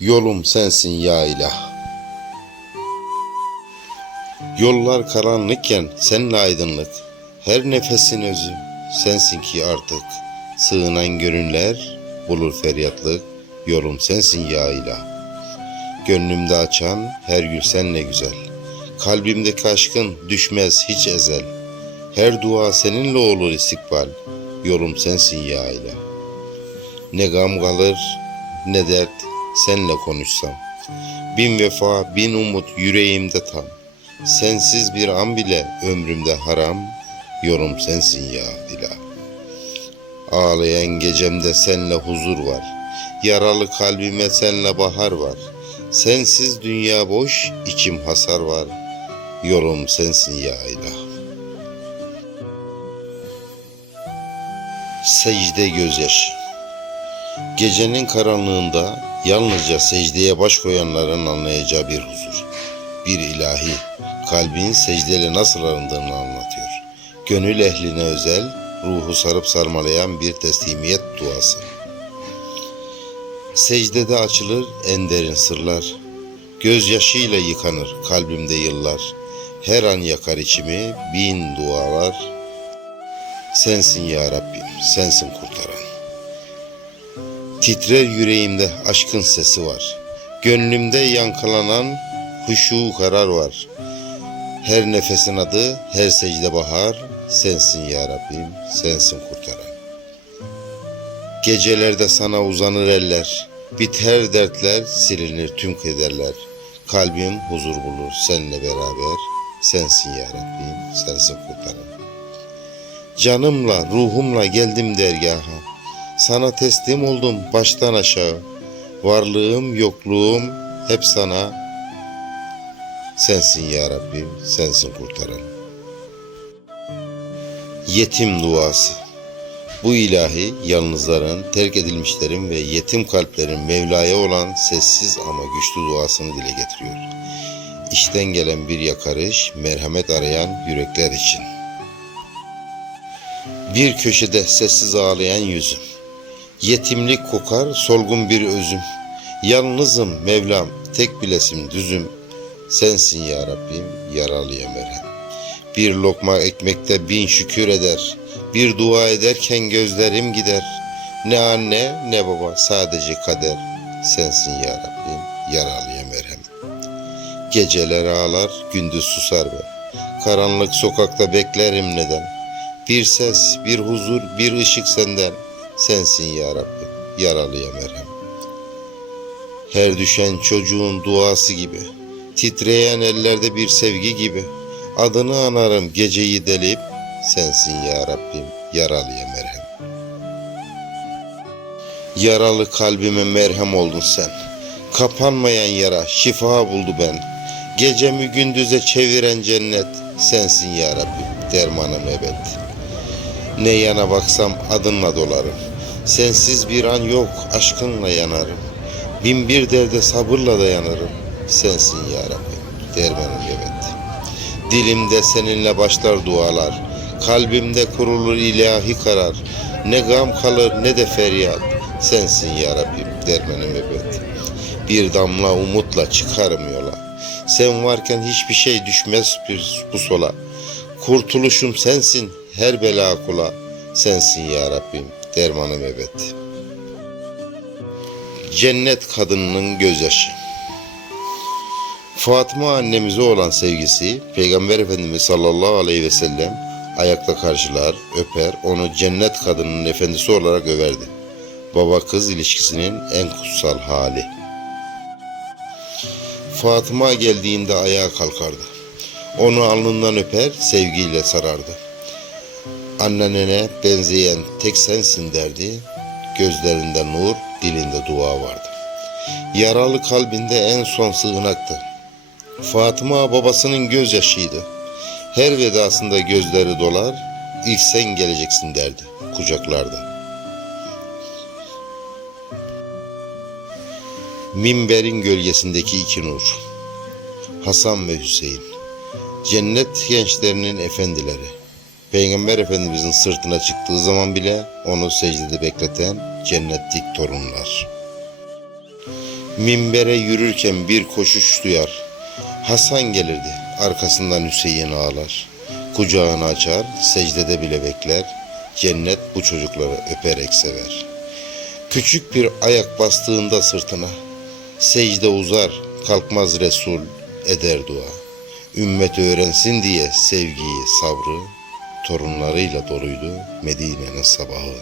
Yolum sensin ya ilah. Yollar karanlıkken senle aydınlık. Her nefesin özü sensin ki artık. Sığınan gönüller bulur feryatlık. Yolum sensin ya ilah. Gönlümde açan her gül senle güzel. Kalbimdeki aşkın düşmez hiç ezel. Her dua seninle olur istikbal. Yolum sensin ya ilah. Ne gam kalır ne dert senle konuşsam. Bin vefa bin umut yüreğimde tam. Sensiz bir an bile ömrümde haram. Yorum sensin ya ilah. Ağlayan gecemde senle huzur var. Yaralı kalbime senle bahar var. Sensiz dünya boş, içim hasar var. Yorum sensin ya ilah. Secde gözyaşı. Gecenin karanlığında yalnızca secdeye baş koyanların anlayacağı bir huzur. Bir ilahi, kalbin secdeyle nasıl arındığını anlatıyor. Gönül ehline özel, ruhu sarıp sarmalayan bir teslimiyet duası. Secdede açılır en derin sırlar. Gözyaşıyla yıkanır kalbimde yıllar. Her an yakar içimi bin dualar. Sensin ya Rabbim, sensin kurtaran. Titrer yüreğimde aşkın sesi var. Gönlümde yankılanan huşu karar var. Her nefesin adı, her secde bahar. Sensin ya Rabbim, sensin kurtaran. Gecelerde sana uzanır eller. Biter dertler, silinir tüm kederler. Kalbim huzur bulur seninle beraber. Sensin ya Rabbim, sensin kurtaran. Canımla, ruhumla geldim dergaha. Sana teslim oldum baştan aşağı. Varlığım, yokluğum hep sana. Sensin ya Rabbim, sensin kurtaran. Yetim duası. Bu ilahi yalnızların, terk edilmişlerin ve yetim kalplerin Mevla'ya olan sessiz ama güçlü duasını dile getiriyor. İşten gelen bir yakarış, merhamet arayan yürekler için. Bir köşede sessiz ağlayan yüzüm. Yetimlik kokar solgun bir özüm. Yalnızım Mevlam tek bilesim düzüm. Sensin ya Rabbim yaralıya merhem. Bir lokma ekmekte bin şükür eder. Bir dua ederken gözlerim gider. Ne anne ne baba sadece kader. Sensin ya Rabbim yaralıya merhem. Geceler ağlar gündüz susar be. Karanlık sokakta beklerim neden. Bir ses, bir huzur, bir ışık senden. Sensin ya Rabbim, yaralıya merhem. Her düşen çocuğun duası gibi, titreyen ellerde bir sevgi gibi. Adını anarım geceyi delip, sensin ya Rabbim, yaralıya merhem. Yaralı kalbime merhem oldun sen. Kapanmayan yara şifa buldu ben. Gecemi gündüze çeviren cennet sensin ya Rabbim, dermanım ebed. Ne yana baksam adınla dolarım. Sensiz bir an yok, aşkınla yanarım. Bin bir derde sabırla dayanırım. Sensin ya Rabbim, dermanım evet. Dilimde seninle başlar dualar. Kalbimde kurulur ilahi karar. Ne gam kalır ne de feryat. Sensin ya Rabbim, dermanım evet. Bir damla umutla çıkarım yola. Sen varken hiçbir şey düşmez bir bu sola. Kurtuluşum sensin, her bela kula. Sensin ya Rabbim, dermanım evet. Cennet kadınının gözyaşı. Fatıma annemize olan sevgisi, Peygamber Efendimiz sallallahu aleyhi ve sellem ayakta karşılar, öper, onu cennet kadının efendisi olarak överdi. Baba kız ilişkisinin en kutsal hali. Fatıma geldiğinde ayağa kalkardı. Onu alnından öper, sevgiyle sarardı. Annenene benzeyen tek sensin derdi. Gözlerinde nur, dilinde dua vardı. Yaralı kalbinde en son sığınaktı. Fatıma babasının gözyaşıydı. Her vedasında gözleri dolar, ilk sen geleceksin derdi, kucaklarda. Minberin gölgesindeki iki nur. Hasan ve Hüseyin. Cennet gençlerinin efendileri. Peygamber Efendimizin sırtına çıktığı zaman bile onu secdede bekleten cennetlik torunlar. Minbere yürürken bir koşuş duyar. Hasan gelirdi, arkasından Hüseyin ağlar. Kucağını açar, secdede bile bekler. Cennet bu çocukları öperek sever. Küçük bir ayak bastığında sırtına, secde uzar, kalkmaz Resul, eder dua. Ümmet öğrensin diye sevgiyi, sabrı, torunlarıyla doluydu Medine'nin sabahı.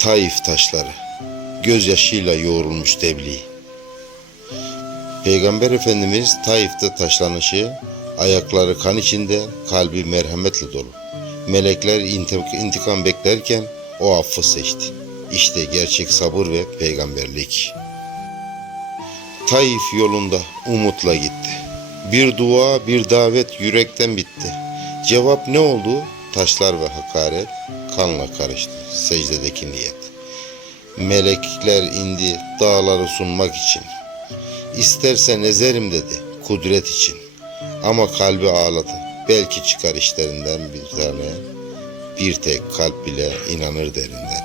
Taif taşları, gözyaşıyla yoğrulmuş tebliğ. Peygamber Efendimiz Taif'te taşlanışı, ayakları kan içinde, kalbi merhametle dolu. Melekler intik- intikam beklerken o affı seçti. İşte gerçek sabır ve peygamberlik. Taif yolunda umutla gitti. Bir dua, bir davet yürekten bitti. Cevap ne oldu? Taşlar ve hakaret kanla karıştı secdedeki niyet. Melekler indi dağları sunmak için. İstersen ezerim dedi kudret için. Ama kalbi ağladı. Belki çıkar işlerinden bir tane. Bir tek kalp bile inanır derinden.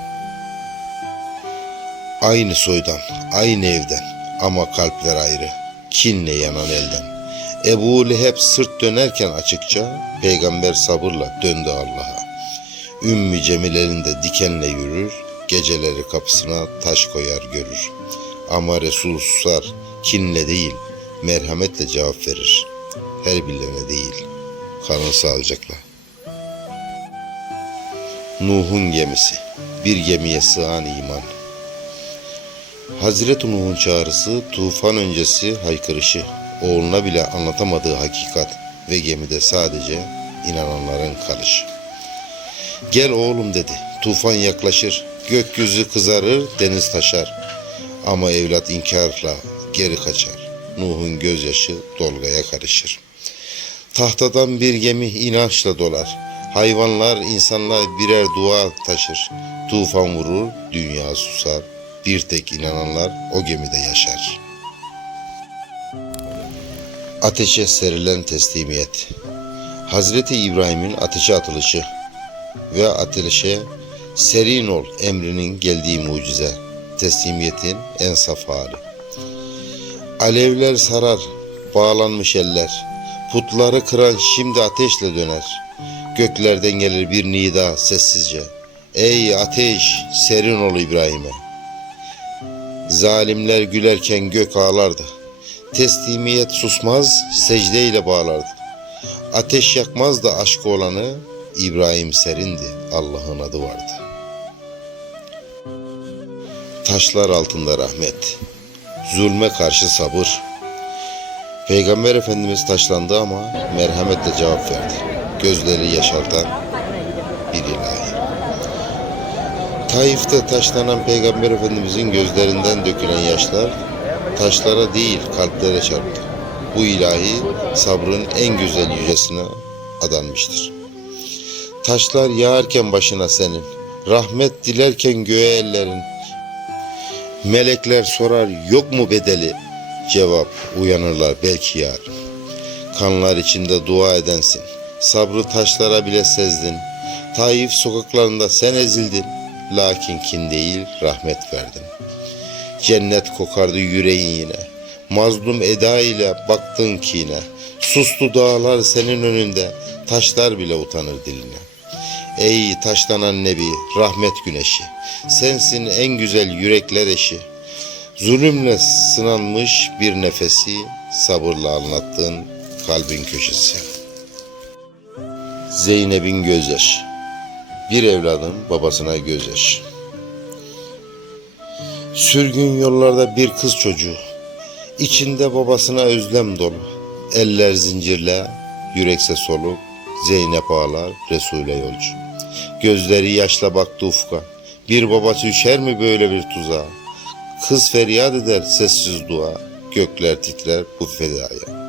Aynı soydan, aynı evden ama kalpler ayrı. Kinle yanan elden. Ebu Leheb sırt dönerken açıkça peygamber sabırla döndü Allah'a. Ümmü Cemil elinde dikenle yürür, geceleri kapısına taş koyar görür. Ama Resul susar, kinle değil, merhametle cevap verir. Her bilene değil, kalın sağlıcakla. Nuh'un gemisi, bir gemiye sığan iman. Hazreti Nuh'un çağrısı, tufan öncesi haykırışı, oğluna bile anlatamadığı hakikat ve gemide sadece inananların kalışı. Gel oğlum dedi, tufan yaklaşır, gökyüzü kızarır, deniz taşar. Ama evlat inkarla geri kaçar, Nuh'un gözyaşı dolgaya karışır. Tahtadan bir gemi inançla dolar, hayvanlar, insanlar birer dua taşır. Tufan vurur, dünya susar, bir tek inananlar o gemide yaşar. Ateşe serilen teslimiyet. Hazreti İbrahim'in ateşe atılışı ve ateşe serin ol emrinin geldiği mucize. Teslimiyetin en saf hali. Alevler sarar, bağlanmış eller. Putları kıran şimdi ateşle döner. Göklerden gelir bir nida sessizce. Ey ateş, serin ol İbrahim'e. Zalimler gülerken gök ağlardı. Teslimiyet susmaz, secdeyle bağlardı. Ateş yakmaz da aşk olanı, İbrahim serindi, Allah'ın adı vardı. Taşlar altında rahmet, zulme karşı sabır. Peygamber Efendimiz taşlandı ama merhametle cevap verdi. Gözleri yaşartan bir ilahi. Taif'te taşlanan Peygamber Efendimizin gözlerinden dökülen yaşlar taşlara değil kalplere çarptı. Bu ilahi sabrın en güzel yücesine adanmıştır. Taşlar yağarken başına senin, rahmet dilerken göğe ellerin. Melekler sorar yok mu bedeli? Cevap uyanırlar belki yarın. Kanlar içinde dua edensin. Sabrı taşlara bile sezdin. Taif sokaklarında sen ezildin. Lakin kin değil rahmet verdin. Cennet kokardı yüreğin yine. Mazlum eda ile baktın kine. Sustu dağlar senin önünde. Taşlar bile utanır diline. Ey taşlanan nebi, rahmet güneşi. Sensin en güzel yürekler eşi. Zulümle sınanmış bir nefesi, sabırla anlattığın kalbin köşesi. Zeynep'in gözyaşı. Bir evladın babasına gözyaşı. Sürgün yollarda bir kız çocuğu. İçinde babasına özlem dolu. Eller zincirle, yürekse soluk. Zeynep ağlar, Resul'e yolcu. Gözleri yaşla baktı ufka. Bir baba düşer mi böyle bir tuzağa? Kız feryat eder sessiz dua. Gökler titrer bu fedaya.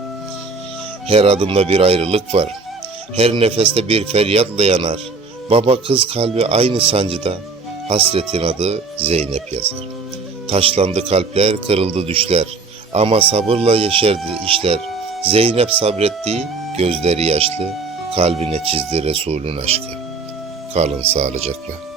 Her adımda bir ayrılık var. Her nefeste bir feryatla yanar. Baba kız kalbi aynı sancıda. Hasretin adı Zeynep yazar. Taşlandı kalpler, kırıldı düşler. Ama sabırla yeşerdi işler. Zeynep sabretti, gözleri yaşlı. Kalbine çizdi Resulün aşkı. Kalın sağlıcakla.